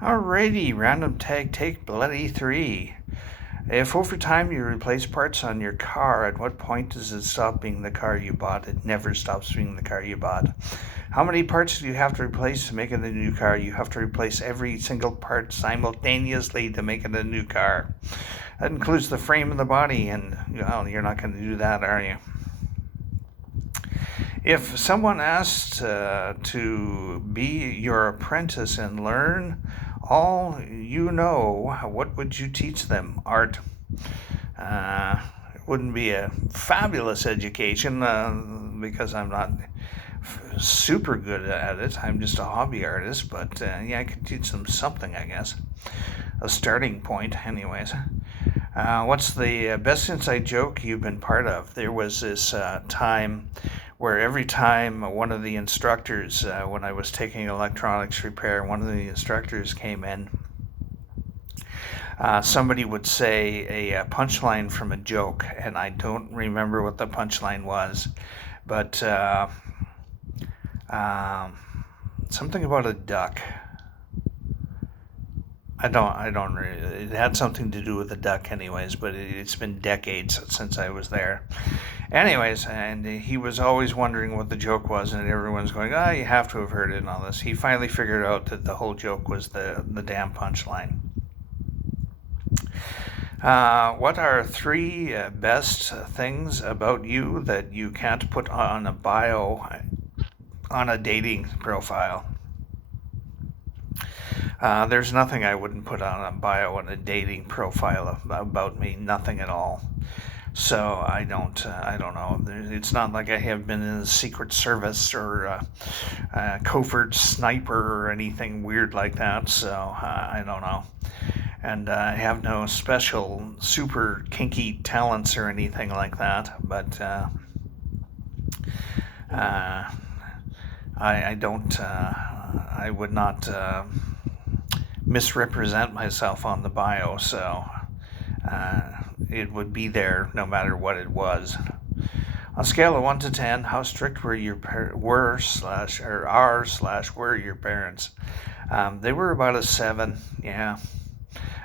Alrighty, random tag take bloody 3. If over time you replace parts on your car, at what point does it stop being the car you bought? It never stops being the car you bought. How many parts do you have to replace to make it a new car? You have to replace every single part simultaneously to make it a new car. That includes the frame and the body, and well, you're not going to do that, are you? If someone asked to be your apprentice and learn all you know, what would you teach them? Art. It wouldn't be a fabulous education because I'm not super good at it. I'm just a hobby artist, but yeah, I could teach them something, I guess. A starting point, anyways. What's the best inside joke you've been part of? There was this time where every time one of the instructors, when I was taking electronics repair, one of the instructors came in, somebody would say a punchline from a joke, and I don't remember what the punchline was, but something about a duck. I don't. It had something to do with the duck, anyways. But it's been decades since I was there. Anyways, and he was always wondering what the joke was, and everyone's going, "Ah, you have to have heard it," and all this. He finally figured out that the whole joke was the damn punchline. What are 3 best things about you that you can't put on a bio on a dating profile? There's nothing I wouldn't put on a bio and a dating profile about me. Nothing at all. So I don't know. It's not like I have been in the Secret Service or a covert sniper or anything weird like that. So I don't know. And I have no special super kinky talents or anything like that. But I don't. I would not misrepresent myself on the bio, so it would be there no matter what it was. On a scale of 1 to 10, how strict were your were your parents? They were about a 7. Yeah,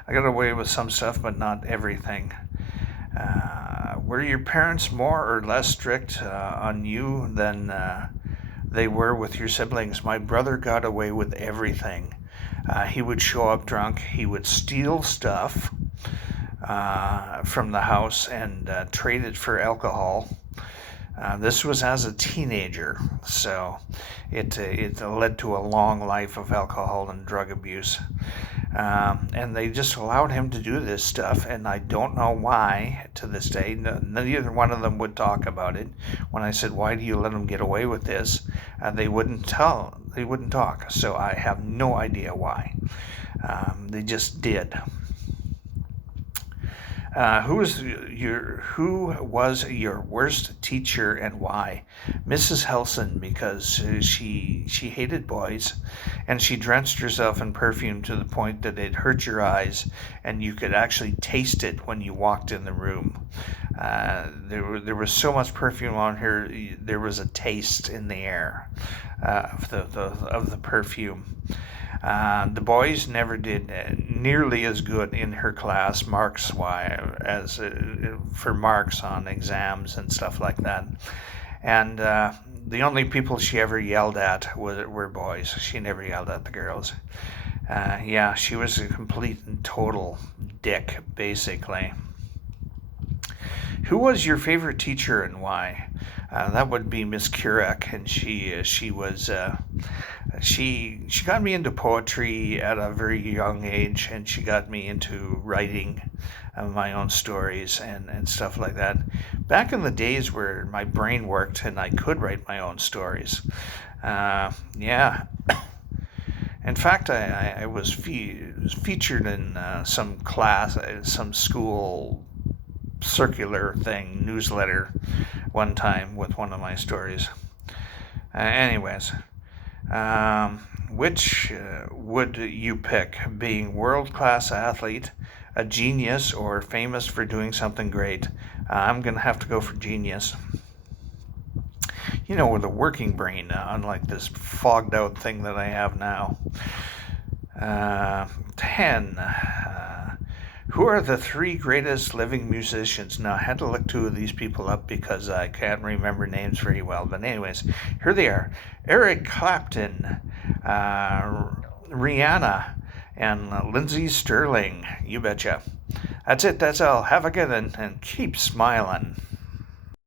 I got away with some stuff, but not everything. Were your parents more or less strict on you than they were with your siblings? My brother got away with everything. He would show up drunk. He would steal stuff from the house and trade it for alcohol. This was as a teenager, so it led to a long life of alcohol and drug abuse. And they just allowed him to do this stuff, and I don't know why to this day. Neither one of them would talk about it. When I said, "Why do you let him get away with this?" They wouldn't tell. They wouldn't talk. So I have no idea why. They just did. Who was your worst teacher and why? Mrs. Helson, because she hated boys, and she drenched herself in perfume to the point that it hurt your eyes, and you could actually taste it when you walked in the room. There was so much perfume on her, there was a taste in the air of the perfume. The boys never did nearly as good in her class, marks-wise, as for marks on exams and stuff like that. And the only people she ever yelled at were boys. She never yelled at the girls. Yeah, she was a complete and total dick, basically. Who was your favorite teacher and why? That would be Miss Kurek, and she got me into poetry at a very young age, and she got me into writing my own stories and stuff like that. Back in the days where my brain worked and I could write my own stories. Yeah. In fact, I was featured in some class, some school circular thing, newsletter, one time with one of my stories. Anyways, which would you pick? Being world-class athlete, a genius, or famous for doing something great? I'm going to have to go for genius. With a working brain, unlike this fogged out thing that I have now. Uh, 10. Who are the three greatest living musicians? Now, I had to look two of these people up because I can't remember names very well. But, anyways, here they are: Eric Clapton, Rihanna, and Lindsey Sterling. You betcha. That's it. That's all. Have a good one and keep smiling.